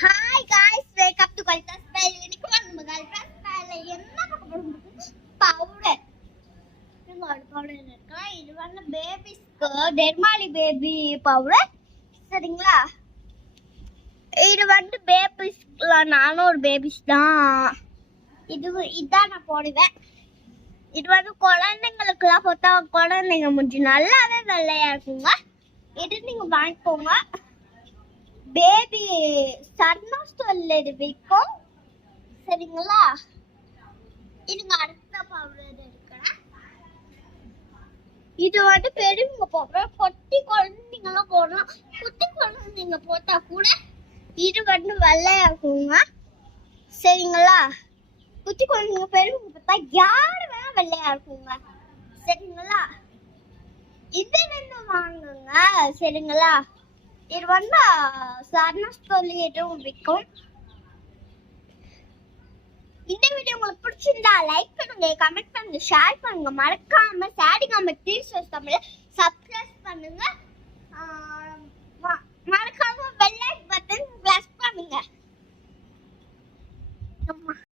Hi guys, welcome to Kalita's Style. இன்னைக்கு நம்ம Kalita's Style என்ன பார்க்க போறோம்? பவுடர். இந்த ஒரு பவுடர் இருக்கு. இது வந்து பேபிஸ்க்கு டெர்மாலி பேபி பவுடர். சரிங்களா? இது வந்து பேபிஸ்ல நானும் ஒரு பேபிஸ் தான். இதான் நான் போடுவேன். இது வந்து குழந்தைங்களுக்குலாம் போட்டா குழந்தைங்க முடிஞ்சு நல்லாவே வெள்ளையா இருக்குங்க. இது நீங்க வாங்கிக்கோங்க. பேபி சர்மா ஸ்டோர்ல விற்கும். சரிங்களா? இதுங்க அடுத்த பவுடர் இருக்கிறேன். இது வந்து பெரியவங்க போடுறோம், குட்டி குழந்தைங்களும் போடலாம். குட்டி குழந்தைங்க போட்டா கூட இது வந்து வெள்ளையா இருக்குங்க. சரிங்களா? குட்டி குழந்தைங்க பெரியவங்க போட்டா யாரு வேணா வெள்ளையா இருக்குங்க. சரிங்களா? இது ரெண்டு வாங்குங்க. சரிங்களா? இது வந்து சர்மா ஸ்டோர்ல விற்கும். இந்த வீடியோ உங்களுக்கு பிடிச்சிருந்தா லைக் பண்ணுங்க, கமெண்ட் பண்ணுங்க, ஷேர் பண்ணுங்க. மறக்காம சாடி காமெடி தமிழ் சப்ஸ்கிரைப் பண்ணுங்க.